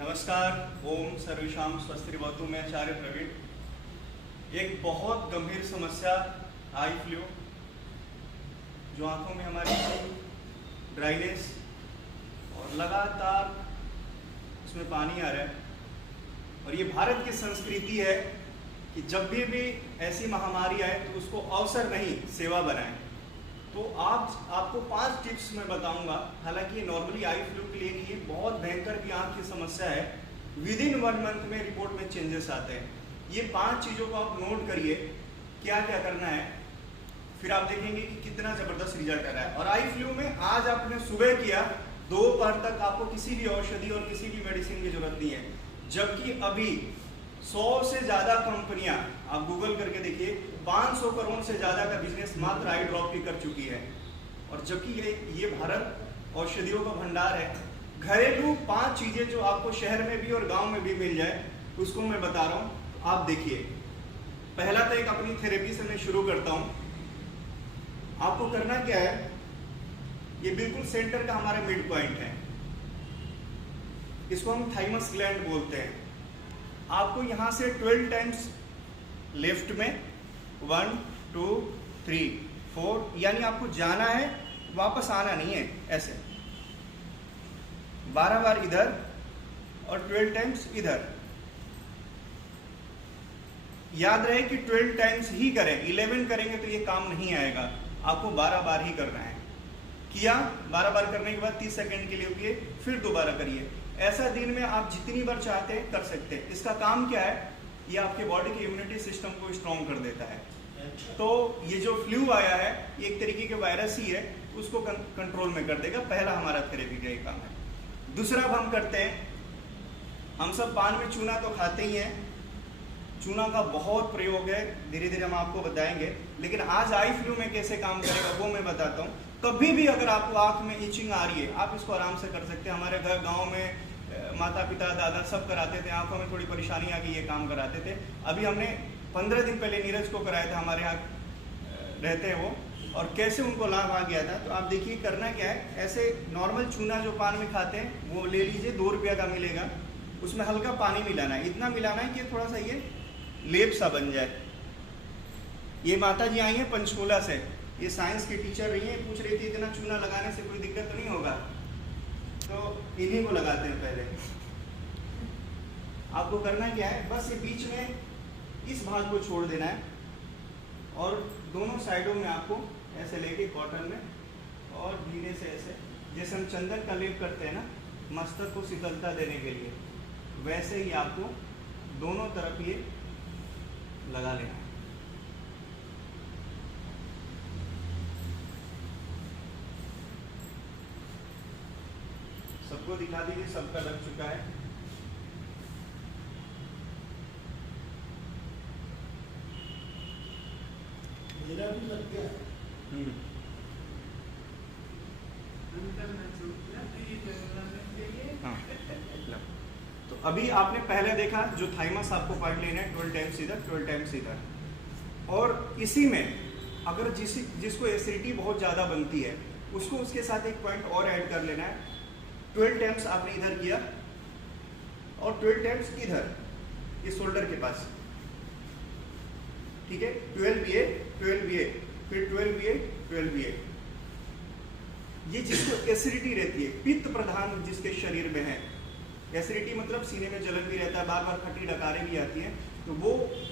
नमस्कार, ओम सर्वेशाम स्वस्तिर्भवतु। मैं आचार्य प्रवीण। एक बहुत गंभीर समस्या आई फ्लू, जो आंखों में हमारी ड्राइनेस और लगातार उसमें पानी आ रहा है। और ये भारत की संस्कृति है कि जब भी ऐसी महामारी आए तो उसको अवसर नहीं सेवा बनाएं। तो आपको 5 टिप्स मैं बताऊंगा। हालांकि ये नॉर्मली आई फ्लू के लिए नहीं है, बहुत भयंकर भी आंख की समस्या है। विद इन 1 मंथ में रिपोर्ट में चेंजेस आते हैं। ये 5 चीजों को आप नोट करिए, क्या क्या करना है, फिर आप देखेंगे कि कितना जबरदस्त रिजल्ट आ रहा है। और आई फ्लू में आज आपने सुबह किया, दोपहर तक आपको किसी भी औषधि और किसी भी मेडिसिन की जरूरत नहीं है। जबकि अभी 100 से ज्यादा कंपनियां, आप गूगल करके देखिए, 500 करोड़ से ज्यादा का बिजनेस मात्र आई ड्रॉप की कर चुकी है। और जबकि ये भारत औषधियों का भंडार है। घरेलू 5 चीजें जो आपको शहर में भी और गांव में भी मिल जाए, उसको मैं बता रहा हूं। तो आप देखिए, पहला तो एक अपनी थेरेपी से मैं शुरू करता हूं। आपको करना क्या है, ये बिल्कुल सेंटर का हमारा मिड पॉइंट है, इसको हम थाइमस ग्लैंड बोलते हैं। आपको यहां से 12 टाइम्स लेफ्ट में 1 2 3 4, यानी आपको जाना है, वापस आना नहीं है। ऐसे 12 बार इधर और 12 टाइम्स इधर। याद रहे कि 12 टाइम्स ही करें, 11 करेंगे तो ये काम नहीं आएगा। आपको 12 बार ही करना है। किया, 12 बार करने के बाद 30 सेकंड के लिए रुकिए, फिर दोबारा करिए। ऐसा दिन में आप जितनी बार चाहते हैं कर सकते हैं। इसका काम क्या है, ये आपके बॉडी के इम्यूनिटी सिस्टम को स्ट्रॉन्ग कर देता है। तो ये जो फ्लू आया है, ये एक तरीके के वायरस ही है, उसको कंट्रोल में कर देगा। पहला हमारा थेरेपी का ये काम है। दूसरा अब हम करते हैं, हम सब पान में चूना तो खाते ही हैं। चूना का बहुत प्रयोग है, धीरे धीरे हम आपको बताएंगे। लेकिन आज आई फ्लू में कैसे काम करेगा वो मैं बताता हूँ। कभी भी अगर आपको आंख में इचिंग आ रही है, आप इसको आराम से कर सकते हैं। हमारे घर गांव में माता पिता दादा सब कराते थे। आंखों में थोड़ी परेशानी आ गई, ये काम कराते थे। अभी हमने 15 दिन पहले नीरज को कराया था, हमारे यहाँ रहते हैं वो, और कैसे उनको लाभ आ गया था। तो आप देखिए करना क्या है, ऐसे नॉर्मल चूना जो पान में खाते हैं वो ले लीजिए, 2 रुपया का मिलेगा। उसमें हल्का पानी मिलाना है, इतना मिलाना है कि थोड़ा सा ये लेप सा बन जाए। ये माता जी आई हैं पंचकूला से, ये साइंस की टीचर रही हैं, पूछ रही थी इतना चूना लगाने से कोई दिक्कत तो नहीं होगा, तो इन्हीं को लगाते हैं पहले। आपको करना क्या है, बस ये बीच में इस भाग को छोड़ देना है और दोनों साइडों में आपको ऐसे लेके कॉटन में और धीरे से ऐसे, जैसे हम चंदन का लेप करते हैं ना मस्तक को शीतलता देने के लिए, वैसे ही आपको दोनों तरफ ये लगा लेना है। सबको दिखा दीजिए, सबका लग चुका है। मेरा भी लग गया। हाँ। तो अभी आपने पहले देखा, जो थाइमस आपको पार्ट लेना है, 12 टाइम्स इधर 12 टाइम्स इधर। और इसी में अगर जिसको एसिडिटी बहुत ज़्यादा बनती है, उसको उसके साथ एक पॉइंट और ऐड कर लेना है। 12 टाइम्स आपने इधर किया और 12 टाइम्स इधर, ये शोल्डर के पास, ठीक है। 12 ये 12 ये, फिर 12 ये 12 ये। ये जिसको एसिडिटी रहती है, पित्त प्रधान जिसके शरीर में है, एसिडिटी मतलब सीने में जलन भी रहता है, बार बार खट्टी डकारें भी आती हैं, तो वो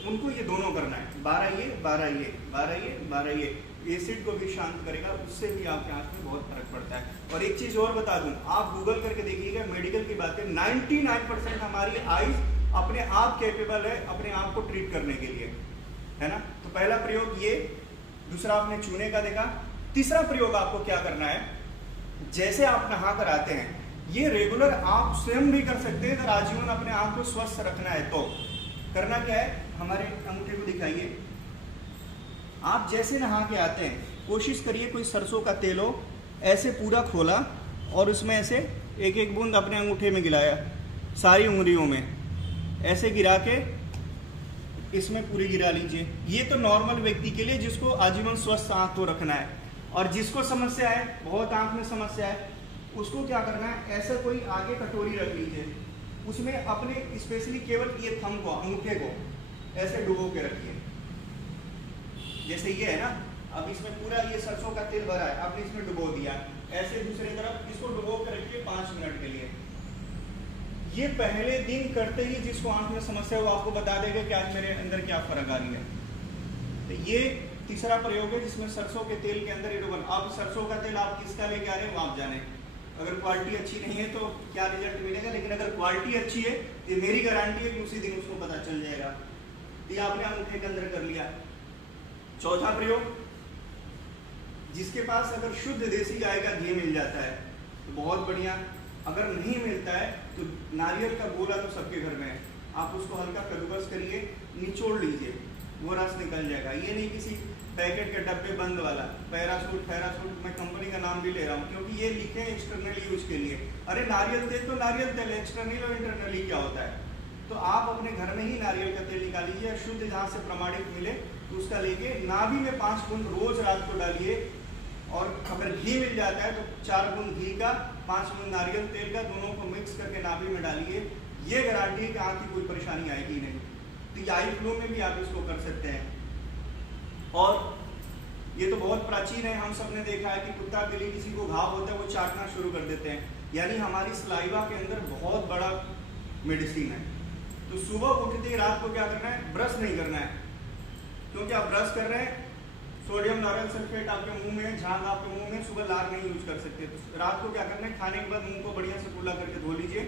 उनको ये दोनों करना है। 12 ये 12 ये 12 ये 12 ये, एसिड को भी शांत करेगा, उससे भी आपके आंख में बहुत फर्क पड़ता है। और एक चीज और बता दूं, आप गूगल करके देखिएगा, मेडिकल की बातें, 99% हमारी आईज अपने आप कैपेबल है अपने आप को ट्रीट करने के लिए, है ना। तो पहला प्रयोग ये, दूसरा आपने चूने का देखा। तीसरा प्रयोग आपको क्या करना है, जैसे आप नहा कर आते हैं, ये रेगुलर आप स्वयं भी कर सकते हैं। अगर आजीवन अपने आप को स्वस्थ रखना है तो करना क्या है, हमारे अंगूठे को दिखाइए। आप जैसे नहा के आते हैं, कोशिश करिए कोई सरसों का तेल हो, ऐसे पूरा खोला और उसमें ऐसे एक एक बूंद अपने अंगूठे में गिराया, सारी उंगलियों में ऐसे गिरा के इसमें पूरी गिरा लीजिए। ये तो नॉर्मल व्यक्ति के लिए जिसको आजीवन स्वस्थ आंख को रखना है। और जिसको समस्या है, बहुत आंख में समस्या है, उसको क्या करना है, ऐसा कोई आगे कटोरी रख लीजिए, उसमें अपने स्पेशली केवल ये थंब को, अंगूठे को ऐसे डुबो के रखिए, जैसे ये है ना, अब इसमें पूरा ये सरसों का तेल भरा है, आपने इसमें डुबो दिया, ऐसे दूसरी तरफ इसको डुबो के रखिए 5 मिनट के लिए। ये पहले दिन करते ही जिसको आंख में समस्या हो आपको बता देगा कि आज मेरे अंदर क्या फर्क आ रही है। तो ये तीसरा प्रयोग है जिसमें सरसों के तेल के अंदर ये डुबन। अब सरसों का तेल आप किसका लेके आ रहे हैं वो आप जाने, अगर क्वालिटी अच्छी नहीं है तो क्या रिजल्ट मिलेगा, लेकिन अगर क्वालिटी अच्छी है तो मेरी गारंटी है कि उसी दिन उसको पता चल जाएगा। तो ये आपने अंगूठे के अंदर कर लिया। चौथा प्रयोग, जिसके पास अगर शुद्ध देसी गाय का घी मिल जाता है तो बहुत बढ़िया, अगर नहीं मिलता है तो नारियल का गोला तो सबके घर में है, आप उसको हल्का कद्दूकस करिए, निचोड़ लीजिए, वो रस निकल जाएगा। ये नहीं किसी पैकेट के डब्बे बंद वाला पैरासूट, मैं कंपनी का नाम भी ले रहा हूँ क्योंकि ये लिखे हैं एक्सटर्नल यूज के लिए। अरे नारियल तेल तो नारियल तेल, एक्सटर्नल और इंटरनली क्या होता है? तो आप अपने घर में ही नारियल का तेल निकाल लीजिए, शुद्ध जहाँ से प्रमाणित मिले तो उसका लेके नाभि में 5 बूंद रोज रात को डालिए, और अगर घी मिल जाता है तो 4 बूंद घी का 5 बूंद नारियल तेल का, दोनों को मिक्स करके नाभि में डालिए। ये गारंटी है कि आँख की कोई परेशानी आएगी नहीं। तो आई फ्लो में भी आप इसको कर सकते हैं। और ये तो बहुत प्राचीन है, हम सब ने देखा है कि कुत्ता बिल्ली किसी को घाव होता है वो चाटना शुरू कर देते हैं, यानी हमारी सलाइवा के अंदर बहुत बड़ा मेडिसिन है। तो सुबह उठते ही रात को क्या करना है, ब्रश नहीं करना है, क्योंकि आप ब्रश कर रहे हैं सोडियम लॉरेल सल्फेट आपके मुंह में, झाग आपके मुंह में, सुबह लार नहीं यूज कर सकते। तो रात को क्या करना है, खाने के बाद मुंह को बढ़िया से कुल्ला करके धो लीजिए।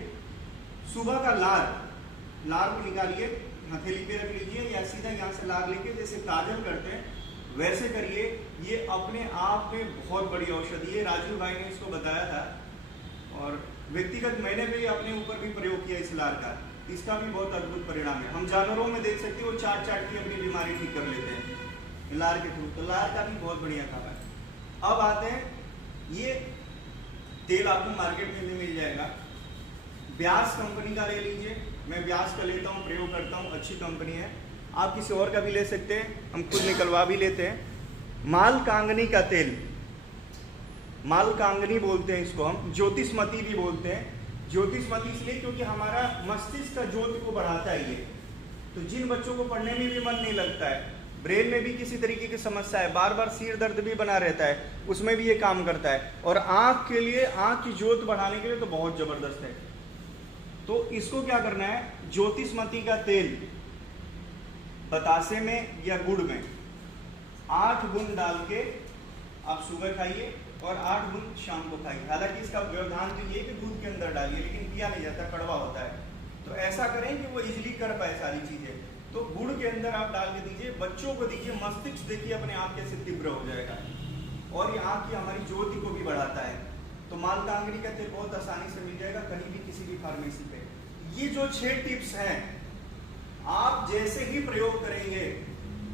सुबह का लार को निकालिए, हथेली पे रख लीजिए या सीधा यहाँ से लार लेके जैसे काजल करते हैं वैसे करिए। ये अपने आप में बहुत बड़ी औषधि है, राजीव भाई ने इसको बताया था, और व्यक्तिगत मैंने भी अपने ऊपर भी प्रयोग किया इस लार का, इसका भी बहुत अद्भुत परिणाम है। हम जानवरों में देख सकते हैं वो चाट के अपनी बीमारी ठीक कर लेते हैं लार के थ्रू, तो लार का भी बहुत बढ़िया काम है। अब आते हैं, ये तेल आपको मार्केट में भी मिल जाएगा, व्यास कंपनी का ले लीजिए, मैं व्यास का लेता हूँ, प्रयोग करता हूँ, अच्छी कंपनी है। आप किसी और का भी ले सकते हैं, हम खुद निकलवा भी लेते हैं। मालकांगनी का तेल, मालकांगनी बोलते हैं इसको, हम ज्योतिषमती भी बोलते हैं। ज्योतिषमती इसलिए क्योंकि हमारा मस्तिष्क का ज्योति को बढ़ाता है ये। तो जिन बच्चों को पढ़ने में भी मन नहीं लगता है, ब्रेन में भी किसी तरीके की समस्या है, बार बार सिर दर्द भी बना रहता है, उसमें भी ये काम करता है। और आँख के लिए, आँख की ज्योत बढ़ाने के लिए तो बहुत जबरदस्त है। तो इसको क्या करना है, ज्योतिषमती का तेल बतासे में या गुड़ में 8 बूंद डाल के आप सुबह खाइए और 8 बूंद शाम को खाइए। हालांकि इसका व्यवधान तो ये कि दूध के अंदर डालिए, लेकिन पिया नहीं जाता, कड़वा होता है। तो ऐसा करें कि वो इजीली कर पाए सारी चीजें। तो गुड़ के अंदर आप डाल के दीजिए, बच्चों को दीजिए, मस्तिष्क देखिए अपने आप कैसे तीव्र हो जाएगा, और ये आँख की हमारी ज्योति को भी बढ़ाता है। तो मालकांगनी का तेल बहुत आसानी से मिल जाएगा कहीं भी, किसी भी फार्मेसी पे। ये जो 6 टिप्स हैं, आप जैसे ही प्रयोग करेंगे,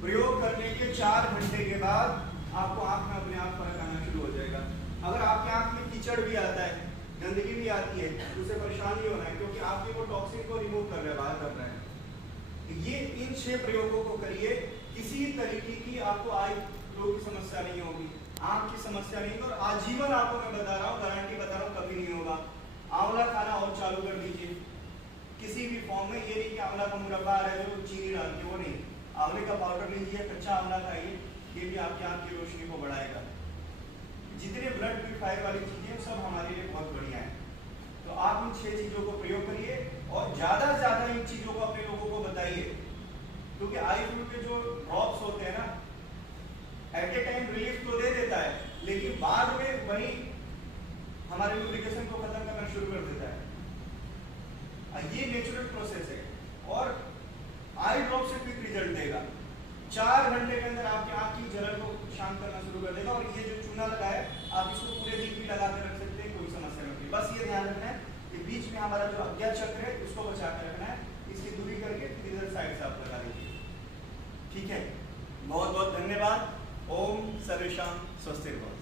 प्रयोग करने के 4 घंटे के बाद आपको आँख में अपने आप फर्क आना शुरू हो जाएगा। अगर आपके आँख में कीचड़ भी आता है, गंदगी भी आती है, उससे परेशान नहीं होना है, क्योंकि आपके वो टॉक्सिन को रिमूव कर रहा है, बाहर कर रहा है। ये इन 6 प्रयोगों को करिए, किसी तरीके की आपको आई फ्लो की समस्या नहीं होगी, आँख की समस्या नहीं, और आजीवन आपको मैं बता रहा हूँ, गारंटी बता रहा हूँ, कभी नहीं होगा। आंवला खाना और चालू कर दीजिए किसी भी फॉर्म में, ये नहीं कि आंवला का मुरब्बा आ रहा है जो चीनी डाल के, वो नहीं, आंवले का पाउडर लीजिए, कच्चा आंवला खाइए, ये भी आपकी आँख की रोशनी को बढ़ाएगा। जितने ब्लड प्यूरिफायर वाली चीजें सब हमारे लिए बहुत बढ़िया है। तो आप इन 6 चीजों को प्रयोग करिए और ज्यादा से ज्यादा इन चीजों को अपने लोगों को बताइए, क्योंकि आई फ्लू के जो ड्रॉप्स होते हैं ना, एट ए टाइम रिलीफ तो दे देता है, लेकिन बाद में वही हमारे लुब्रिकेशन को खत्म करना शुरू कर देता है। ये नेचुरल प्रोसेस है, और आई ड्रॉप से क्विक रिजल्ट देगा। 4 घंटे के अंदर आपकी आँख की जलन को शांत करना शुरू कर देगा। और ये जो चूना लगा है, आप इसको पूरे दिन भी लगा के रख सकते हैं, कोई समस्या नहीं होती। बस ये ध्यान रखना है कि बीच में हमारा जो अज्ञा चक्र है उसको बचा के रखना है, इसकी दूरी करके इधर साइड से आप लगा दीजिए। ठीक है, बहुत बहुत धन्यवाद। ओम सर्वेषां स्वस्तिर्भवतु।